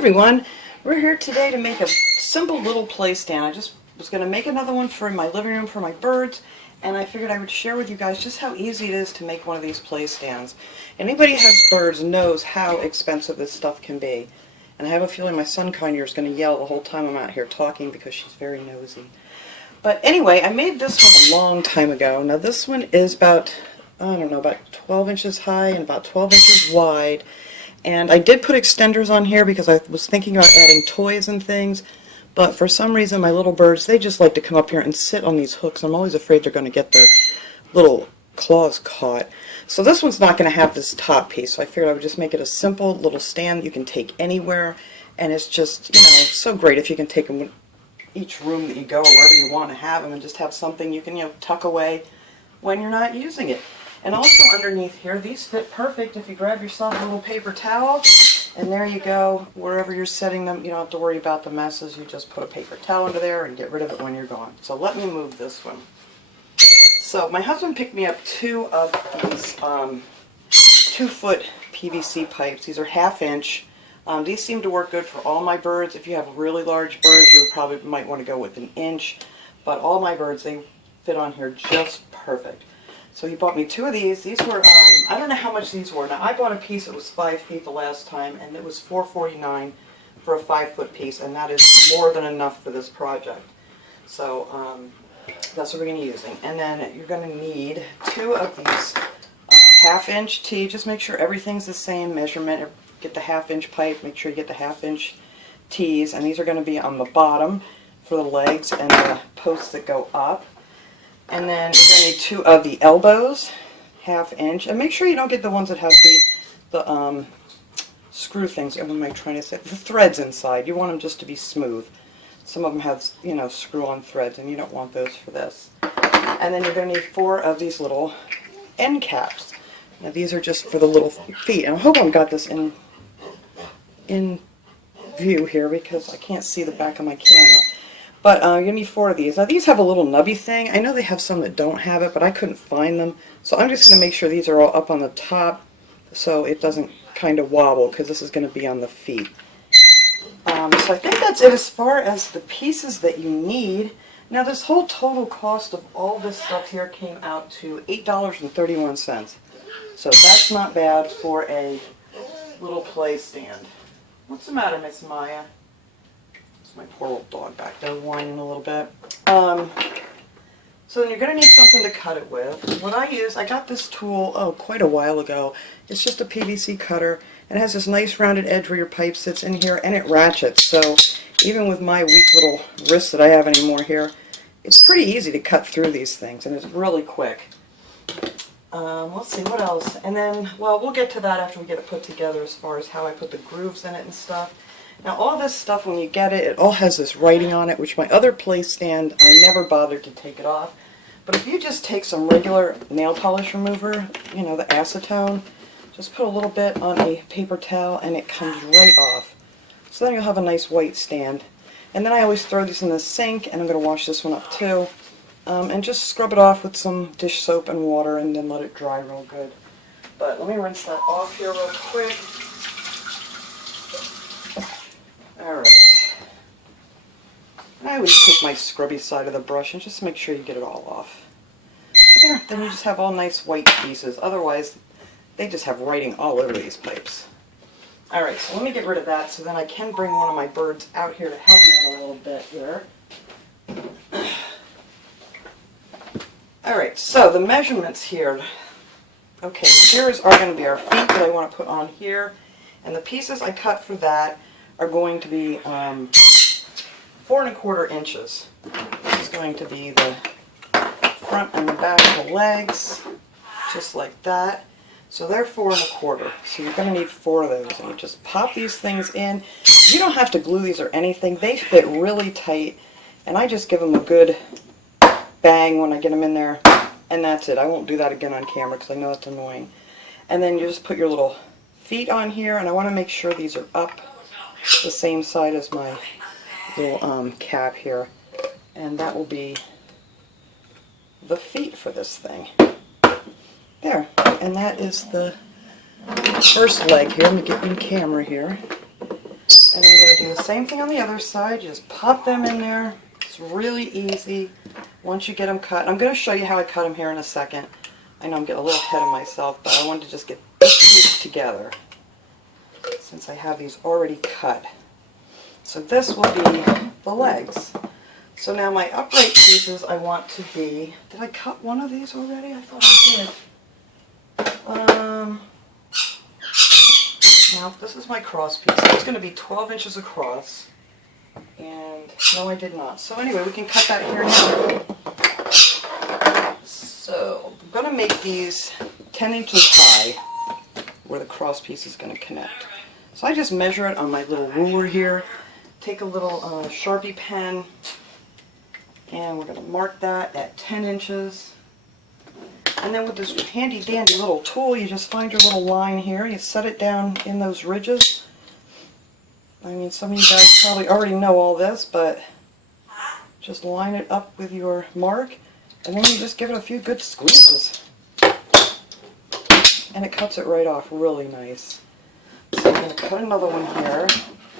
everyone, we're here today to make a simple little play stand. I just was going to make another one for my living room for my birds, and I figured I would share with you guys just how easy it is to make one of these play stands. Anybody who has birds knows how expensive this stuff can be. And I have a feeling my son Kanye is going to yell the whole time I'm out here talking because she's very nosy. But anyway, I made this one a long time ago. Now this one is about, I don't know, about 12 inches high and about 12 inches wide. And I did put extenders on here because I was thinking about adding toys and things, but for some reason my little birds, they just like to come up here and sit on these hooks. I'm always afraid they're going to get their little claws caught. So this one's not going to have this top piece, so I figured I would just make it a simple little stand you can take anywhere, and it's just, you know, so great if you can take them each room that you go or wherever you want to have them and just have something you can, you know, tuck away when you're not using it. And also underneath here, these fit perfect if you grab yourself a little paper towel, and there you go, wherever you're setting them, you don't have to worry about the messes, you just put a paper towel under there and get rid of it when you're gone. So let me move this one. So my husband picked me up two of these 2-foot PVC pipes. These are 1/2 inch. These seem to work good for all my birds. If you have really large birds, you probably might want to go with 1 inch, but all my birds, they fit on here just perfect. So he bought me 2 of these. These were, I don't know how much these were. Now I bought a piece that was 5 feet the last time, and it was $4.49 for a 5-foot piece, and that is more than enough for this project. So that's what we're going to be using. And then you're going to need 2 of these 1/2 inch T. Just make sure everything's the same measurement. Get the 1/2 inch pipe. Make sure you get the 1/2 inch T's, and these are going to be on the bottom for the legs and the posts that go up. And then you're going to need 2 of the elbows, 1/2 inch, and make sure you don't get the ones that have the screw things. What am I trying to say? The threads inside. You want them just to be smooth. Some of them have, you know, screw-on threads, and you don't want those for this. And then you're going to need 4 of these little end caps. Now these are just for the little feet. And I hope I've got this in view here because I can't see the back of my camera. But you need 4 of these. Now these have a little nubby thing. I know they have some that don't have it, but I couldn't find them. So I'm just going to make sure these are all up on the top so it doesn't kind of wobble, because this is going to be on the feet. So I think that's it as far as the pieces that you need. Now this whole total cost of all this stuff here came out to $8.31. So that's not bad for a little play stand. What's the matter, Miss Maya? My poor old dog back there whining a little bit. So then you're going to need something to cut it with. What I got this tool, quite a while ago. It's just a PVC cutter, and it has this nice rounded edge where your pipe sits in here, and it ratchets. So even with my weak little wrist that I have anymore here, it's pretty easy to cut through these things, and it's really quick. Let's see, what else? And then, well, we'll get to that after we get it put together as far as how I put the grooves in it and stuff. Now all this stuff, when you get it, it all has this writing on it, which my other play stand, I never bothered to take it off. But if you just take some regular nail polish remover, you know, the acetone, just put a little bit on a paper towel and it comes right off. So then you'll have a nice white stand. And then I always throw these in the sink, and I'm going to wash this one up too. And just scrub it off with some dish soap and water and then let it dry real good. But let me rinse that off here real quick. Alright, I always take my scrubby side of the brush and just make sure you get it all off. There, then you just have all nice white pieces. Otherwise, they just have writing all over these pipes. Alright, so let me get rid of that so then I can bring one of my birds out here to help me in a little bit here. Alright, so the measurements here. Okay, here are going to be our feet that I want to put on here. And the pieces I cut for that are going to be 4 1/4 inches. This is going to be the front and the back of the legs, just like that. So they're 4 1/4. So you're going to need 4 of those, and you just pop these things in. You don't have to glue these or anything. They fit really tight, and I just give them a good bang when I get them in there, and that's it. I won't do that again on camera because I know that's annoying. And then you just put your little feet on here, and I want to make sure these are up the same side as my little cap here, and that will be the feet for this thing. There, and that is the first leg here. Let me get in camera here. And then you're going to do the same thing on the other side. You just pop them in there. It's really easy once you get them cut. I'm going to show you how I cut them here in a second. I know I'm getting a little ahead of myself, but I wanted to just get this piece together since I have these already cut. So this will be the legs. So now my upright pieces I want to be, did I cut one of these already? I thought I did. Now this is my cross piece. It's going to be 12 inches across. And no, I did not. So anyway, we can cut that here now. So I'm going to make these 10 inches high where the cross piece is going to connect. So I just measure it on my little ruler here. Take a little Sharpie pen, and we're going to mark that at 10 inches. And then with this handy dandy little tool, you just find your little line here. You set it down in those ridges. I mean, some of you guys probably already know all this, but just line it up with your mark, and then you just give it a few good squeezes. And it cuts it right off really nice. So I'm going to cut another one here.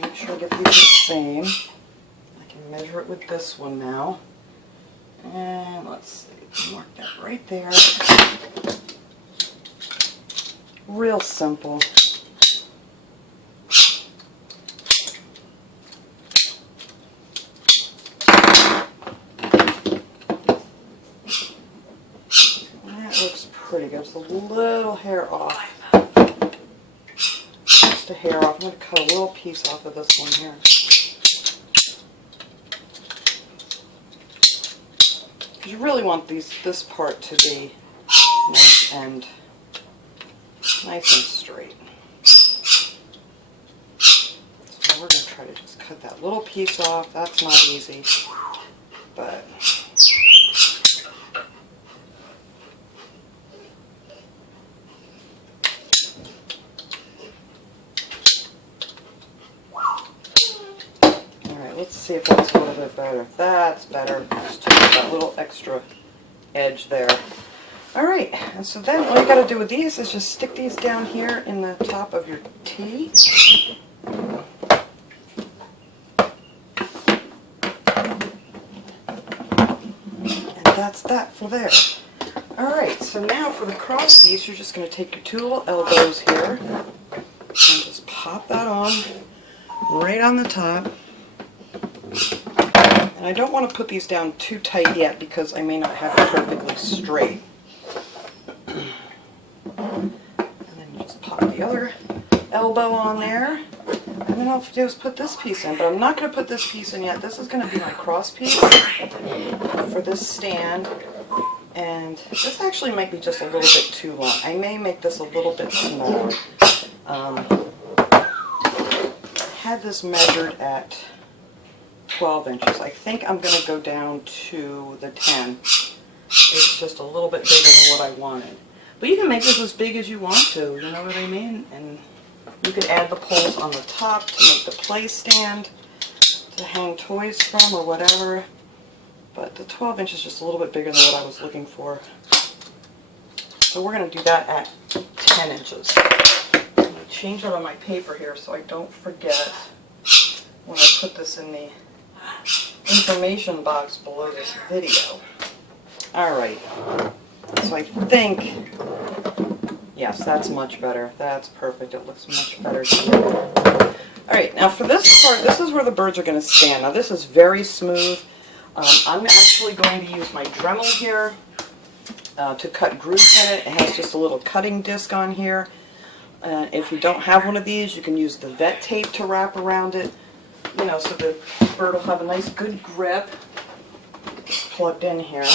Make sure I get these the same. I can measure it with this one now. And let's see, mark that right there. Real simple. That looks pretty good. Just a little hair off. Just a hair off. I'm going to cut a little piece off of this one here. You really want this part to be nice and straight. So we're going to try to just cut that little piece off. That's not easy, but let's see if that's a little bit better. That's better. Just take that little extra edge there. Alright, and so then all you got to do with these is just stick these down here in the top of your T. And that's that for there. Alright, so now for the cross piece, you're just going to take your two little elbows here and just pop that on right on the top. And I don't want to put these down too tight yet because I may not have it perfectly straight. And then you just pop the other elbow on there. And then all I have to do is put this piece in. But I'm not going to put this piece in yet. This is going to be my cross piece for this stand. And this actually might be just a little bit too long. I may make this a little bit smaller. I had this measured at 12 inches. I think I'm going to go down to the 10. It's just a little bit bigger than what I wanted. But you can make this as big as you want to, you know what I mean? And you could add the poles on the top to make the play stand, to hang toys from or whatever. But the 12 inch is just a little bit bigger than what I was looking for. So we're going to do that at 10 inches. I'm going to change it on my paper here so I don't forget when I put this in the information box below this video. Alright, so I think, yes, that's much better. That's perfect. It looks much better here. Alright, now for this part, this is where the birds are going to stand. Now this is very smooth. I'm actually going to use my Dremel here to cut grooves in it. It has just a little cutting disc on here. If you don't have one of these, you can use the vet tape to wrap around it. You know, so the bird will have a nice good grip. It's plugged in here.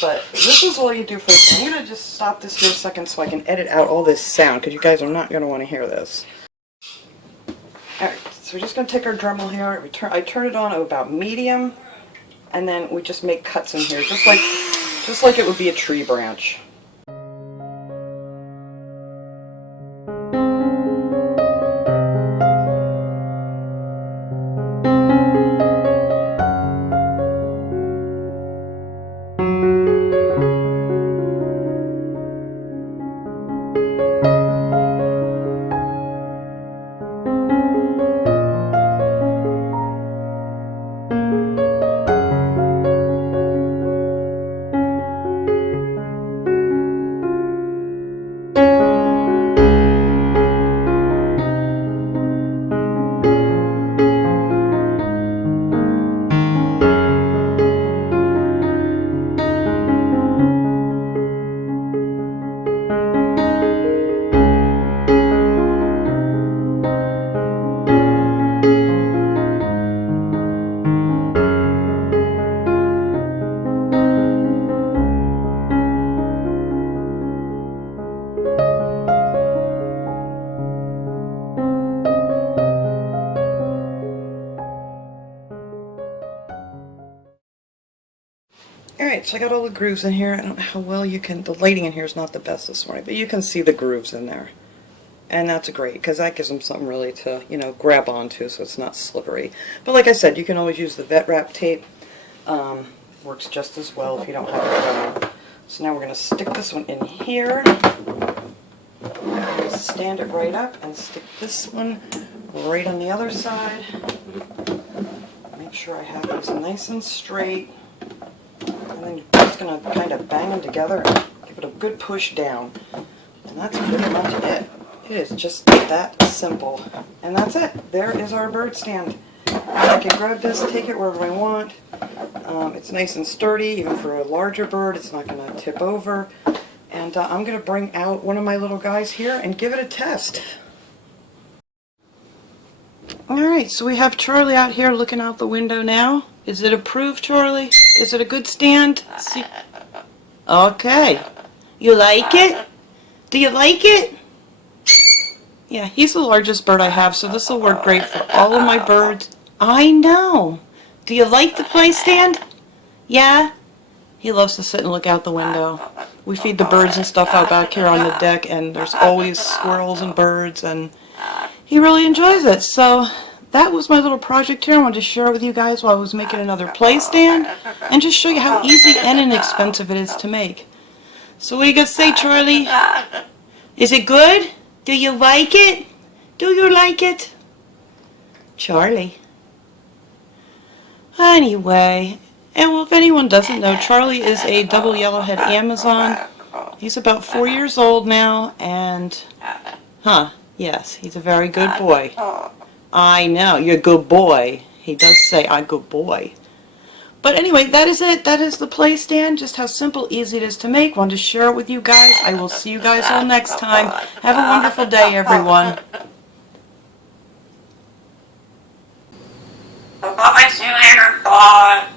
But this is all you do for this. I'm going to just stop this here a second so I can edit out all this sound, because you guys are not going to want to hear this. Alright, so we're just going to take our Dremel here. I turn it on at about medium, and then we just make cuts in here, just like it would be a tree branch. Alright, so I got all the grooves in here. I don't know how well you can, the lighting in here is not the best this morning, but you can see the grooves in there. And that's great, because that gives them something really to, you know, grab onto so it's not slippery. But like I said, you can always use the vet wrap tape. Works just as well if you don't have it. So now we're going to stick this one in here. Stand it right up and stick this one right on the other side. Make sure I have these nice and straight. And then you're just going to kind of bang them together and give it a good push down. And that's pretty much it. It is just that simple. And that's it. There is our bird stand. I can grab this, take it wherever I want. It's nice and sturdy, even for a larger bird. It's not going to tip over. And I'm going to bring out one of my little guys here and give it a test. Alright, so we have Charlie out here looking out the window now. Is it approved, Charlie? Is it a good stand? See? Okay. You like it? Do you like it? Yeah, he's the largest bird I have, so this will work great for all of my birds. I know. Do you like the play stand? Yeah? He loves to sit and look out the window. We feed the birds and stuff out back here on the deck, and there's always squirrels and birds, and he really enjoys it. So that was my little project here. I wanted to share it with you guys while I was making another play stand, and just show you how easy and inexpensive it is to make. So what do you guys say, Charlie? Is it good? Do you like it? Do you like it? Charlie. Anyway, and well, if anyone doesn't know, Charlie is a double yellowhead Amazon. He's about 4 years old now, and, yes, he's a very good boy. I know, you're a good boy. He does say, I'm a good boy. But anyway, that is it. That is the play stand. Just how simple, easy it is to make. Wanted to share it with you guys. I will see you guys all next time. Have a wonderful day, everyone. Bye-bye, see you later. Bye.